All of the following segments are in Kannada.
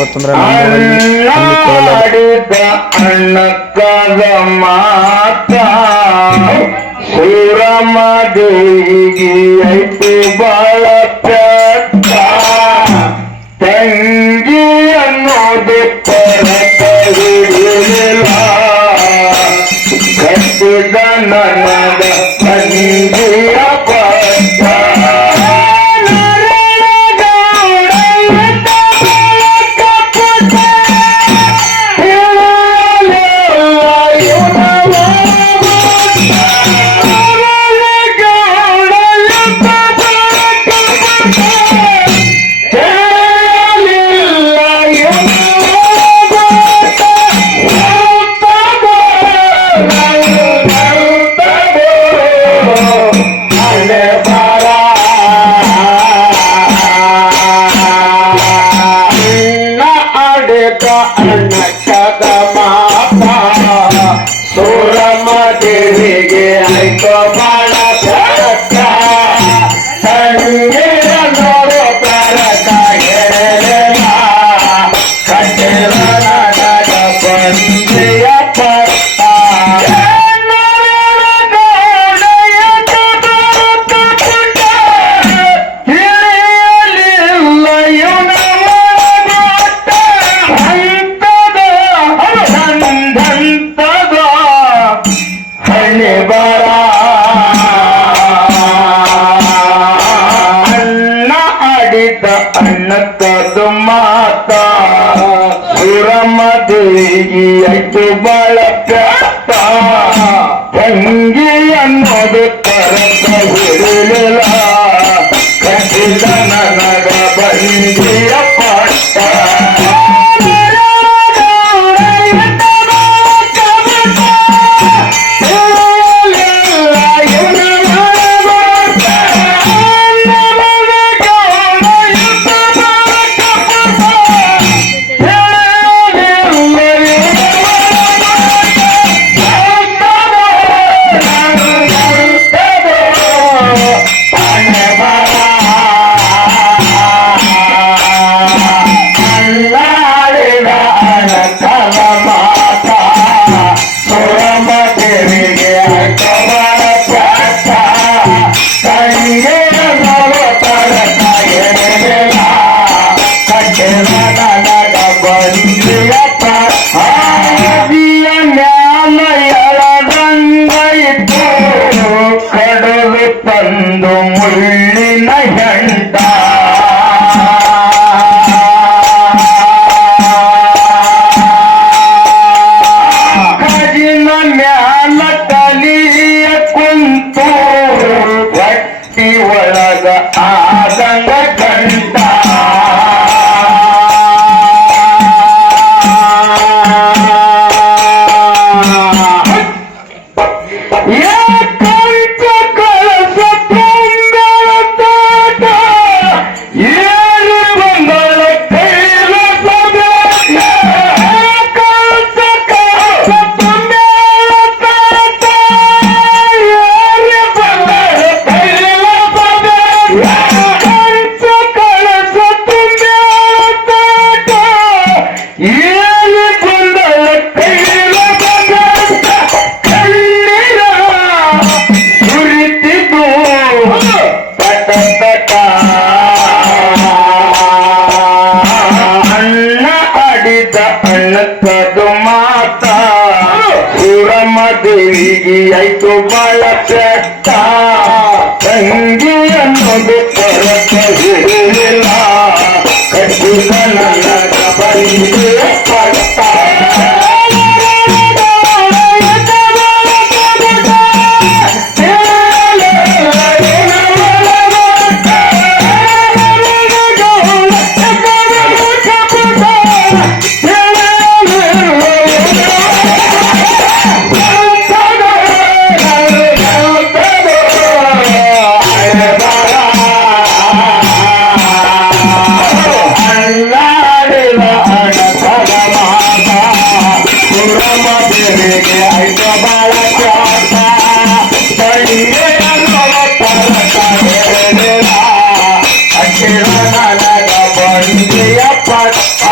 ಇಪ್ಪತ್ತೊಂದರ ಅಣ್ಣಕ್ಕದ ಮಾತ ಸೂರಮದೇವಿಗೆ ಐತು ಬಾಳ ಪ್ಯಾಟ ತಂಗಿ ಅನ್ನೋದು ಪರಕ ಹಿಡಿಯಲಿಲ್ಲ ಕಟ್ಟಿದ ನನಗ ತಂಗಿಯ ಪಟ್ಟ ಅಣ್ಣಕ್ಕದ ಮಾತ ಸೂರಮದೇವಿಗೆ ಆಯ್ತು ಬಾಳ ಪ್ಯಾಟ ತಂಗಿಯ ನೋಡು ಪರಕ ಹೇಳಲಿಲ್ಲ ಕಟ್ಟಿದ ನನಗ ಬಂದಿಯ ಪಟ್ಟ ಅಣ್ಣಕ್ಕದು ಮಾತ ಸೂರಮದೇವಿಗೆ ಆಯ್ತು ಬಾಳ ಪ್ಯಾಟ ತಂಗಿ ಅನ್ನೋದು ಪರಕ ಹಿಡಿಯಲಿಲ್ಲ ಕಟ್ಟಿದ ನನಗ ಬಂದಿಯ ಪಟ್ಟ ಕಡಲು ತಂದು ಮುಳ್ಳಿನ ಹೆಂಡ ಕಜಿನ ಮ್ಯಾಲ ತಲಿಯ ಕುಂತು ಹೊಟ್ಟಿ ಒಳಗ ಆದಂಗ ಗಂಟ ಅಣ್ಣಕ್ಕದು ಮಾತ ಸೂರಮದೇವಿಗೆ ಆಯ್ತು ಬಾಳ ಪ್ಯಾಟ ತಂಗಿ ಅನ್ನೋದು ಪರಕ ಹಿಡಿಯಲಿಲ್ಲ ಕಟ್ಟಿದ ನನಗ ಬಂದಿಯ ಪಟ್ಟ ಬಂದಿಯ ಪಟ್ಟ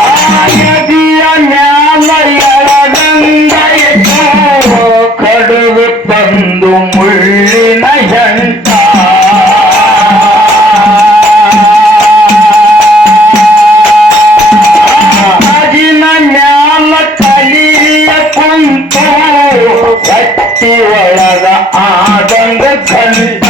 ಹೊಟ್ಟಿ ಒಳಗ ಆದಂಗ ಗಂಟ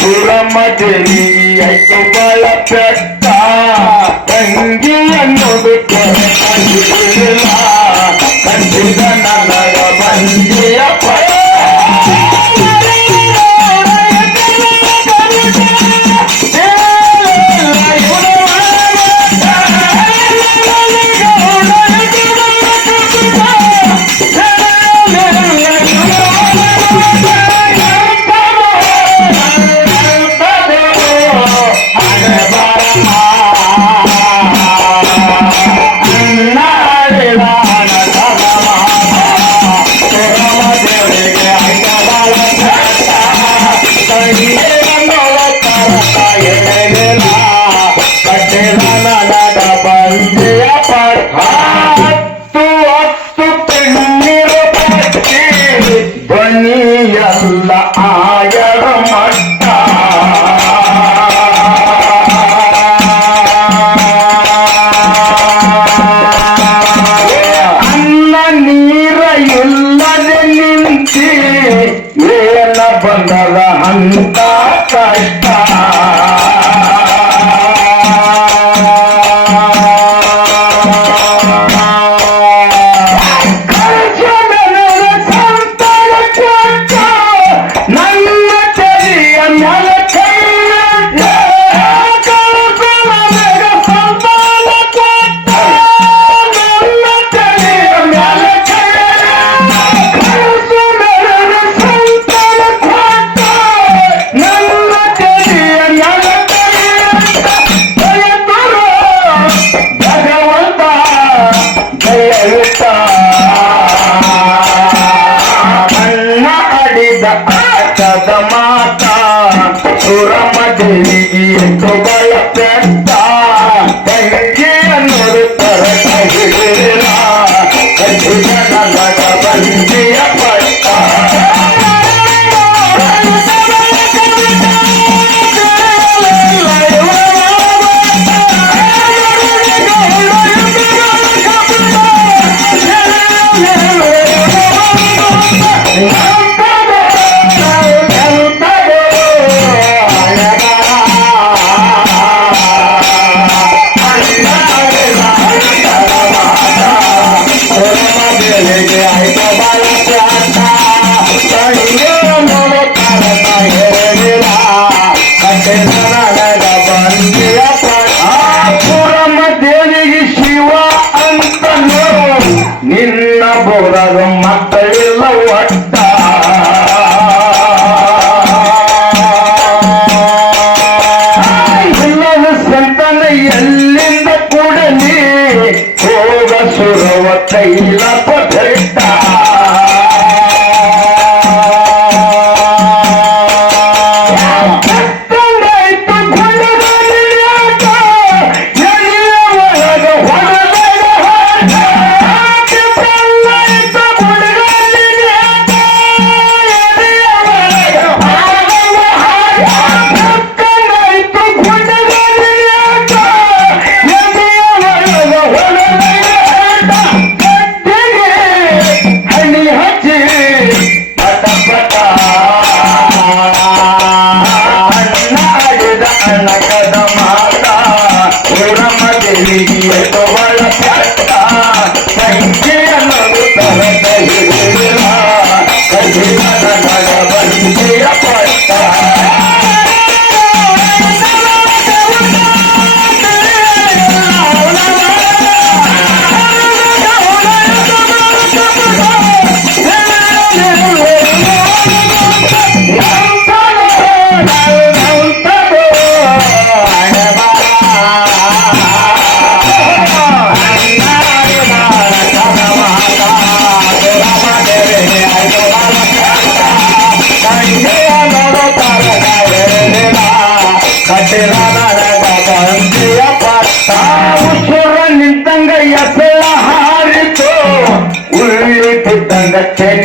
ಸುರಮದೇವಿ ಆಯ್ತು ಬಾಳ ಪೆಟ್ಟ ತಂಗಿ ಅನ್ನೋದು ಕಂಡಿಲ್ಲ ಕಂಡಿದ ನನಗ ಬಂದಿಯ ಧ್ವನಿಯಲ್ಲ ಆಯರ ಮಟ್ಟ ಅನ್ನ ನೀರ ಇಲ್ಲದೆ ನಿಂತಿ ಏನ ಬಂದದ ಅಂತ ಕಷ್ಟ ಆಟದ ಮಾತ ಸುರಮದೇವಿಗೆ ತೊಗಳ ಪೆಟ್ಟ ತಂಗಿ ಅನ್ನೋದು ತರಕ ಹಿಡಿಲ್ಲ ಕಂಡಿದ ನನಗ ಬಂದಿಯ ಪಟ್ಟ ದೇವಿಗೆ ಶಿವ ಅಂತನು ನಿನ್ನ ಬೋರದ ಮಕ್ಕಳಿಲ್ಲ ಒಟ್ಟ ಇಲ್ಲದ ಸಂತಾನ ಎಲ್ಲಿಂದ ಕೂಡಲಿ ಹೋಗ ಸುರವ ಕೈಲ ಪಟ್ಟ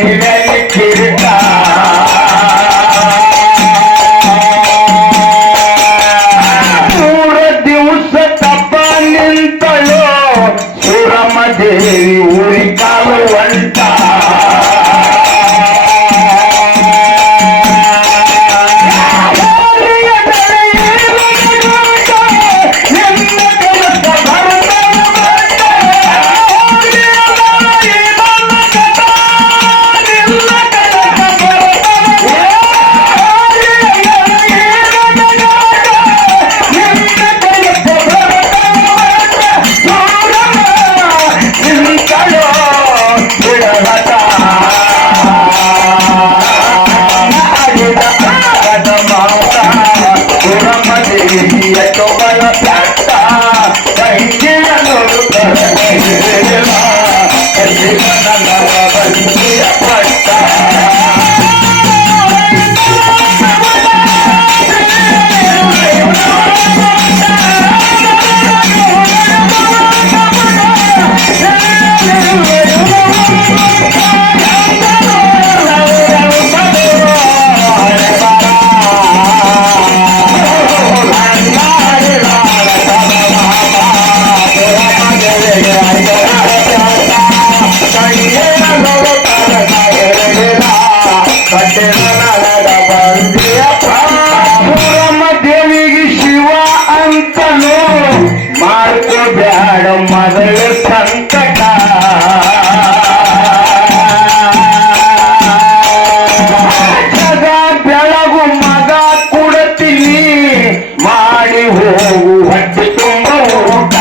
ತಲೆಯಲ್ಲಿ ಕಿರೀಟ ಮೂರ ದಿವಸ ತಪ್ಪ ನಿಂತಳು ಸುರಮ್ಮ ದೇವಿ ಊರಿ ಕಾಲು ಒಂಟ ದೇವಿಗೆ ಶಿವ ಅಂತನು ಮಾಡ್ಕೋ ಬ್ಯಾಡ ಮೊದಲ ಸಂಕಟ ಜಗ ಬೆಳಗು ಮಗ ಕೊಡ್ತೀನಿ ಮಾಡಿ ಹೋಗು ಹೊಟ್ಟೆ ತುಂಬ ಊಟ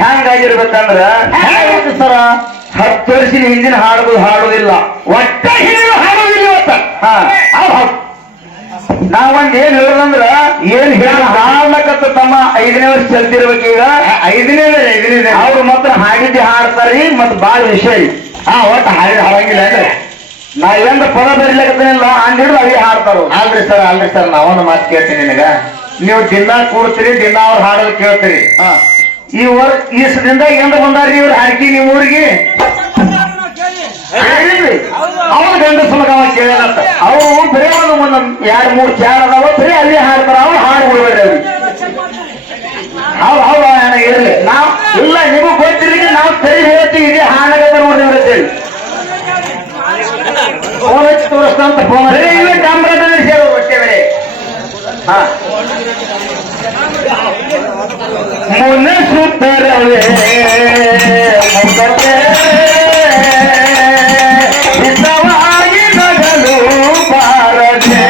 ಹೆಂಗಾಗಿರ್ಬೇಕಂದ್ರ ಸರ 10 ವರ್ಷ ಹಿಂದಿನ ಹಾಡುದಿಲ್ಲ ಒಟ್ಟ ಹಿಂದಿನ ಹಾಡುದಿಲ್ಲ ಇವತ್ತ ನಾವೊಂದ್ ಏನ್ ಹೇಳದಂದ್ರ ಏನ್ ಹೇಳ ಹಾಡ್ಲಕತ್ತ ತಮ್ಮ 5ನೇ ವರ್ಷ ಚಲ್ತಿರ್ಬೇಕೀಗ 5ನೇ ಅವ್ರು ಮಾತ್ರ ಹಾಡಿದ್ದೆ ಹಾಡ್ತಾರಿ ಮತ್ ಬಾಳ ವಿಷಯ ಒಟ್ಟ ಹಾಡಂಗಿಲ್ಲ ಅಂದ್ರೆ ನಾವೇಂದ್ರ ಪದ ಬರೀಲಕತ್ತೇನಿಲ್ಲ ಅಂದಿಡ್ದು ಅವೇ ಹಾಡ್ತಾರ ಅಲ್ರಿ ಸರ್ ನಾವೊಂದು ಮಾತು ಕೇಳ್ತೀನಿ ನಿನಗ ನೀವು ದಿನ ಕೂಡ್ತೀರಿ ದಿನ ಅವ್ರು ಹಾಡೋದು ಕೇಳ್ತೀರಿ ಈ ದಿನದಾಗ ಎಂದ ಬಂದಾರಿ ಇವ್ರು ಹಾಡ್ಕಿ ನಿಮ್ ಊರಿಗೆ ಅವ್ರ ಗಂಡಸ ಮಗ ಕೇಳತ್ತ ಅವ್ರು ಬರೀ ಒಂದು 2-3 ಚಾರ್ ಅದಾವ ಬರೀ ಅಲ್ಲಿ ಹಾಡ್ತಾರ ಅವ್ರು ಹಾಡು ಬಿಡ್ಬೇಡ್ರಿ ಹೌದು ಇರ್ಲಿ ನಾವ್ ಇಲ್ಲ ನಿಮಗ್ ಗೊತ್ತಿರ್ಲಿಕ್ಕೆ ನಾವು ಸರಿ ಹೇಳ್ತೀವಿ ಇದೇ ಹಾಡಾಗದ ನೋಡ್ರಿ ಅಂತೇಳಿ ಫೋನ್ ಹಚ್ಚಿ ತೋರಿಸ್ತಂತ ಫೋನ್ ಇವೇ ಡಾಂಬರ ಸೇರೋ ಹೊಟ್ಟೆ ಬೇರೆ ಮುನಸುತ್ತರವೇ ಮುಖತೆ ಹಿತವಾಗಿ ನಗಲು ಬಾರದೆ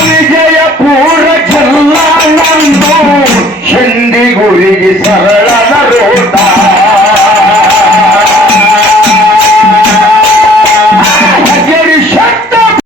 ವಿಜಯಪುರ ಜಿಲ್ಲಾ ನಂದು ಹಿಂದಿ ಗುರಿಗೆ ಸರಳದ ರೋಟ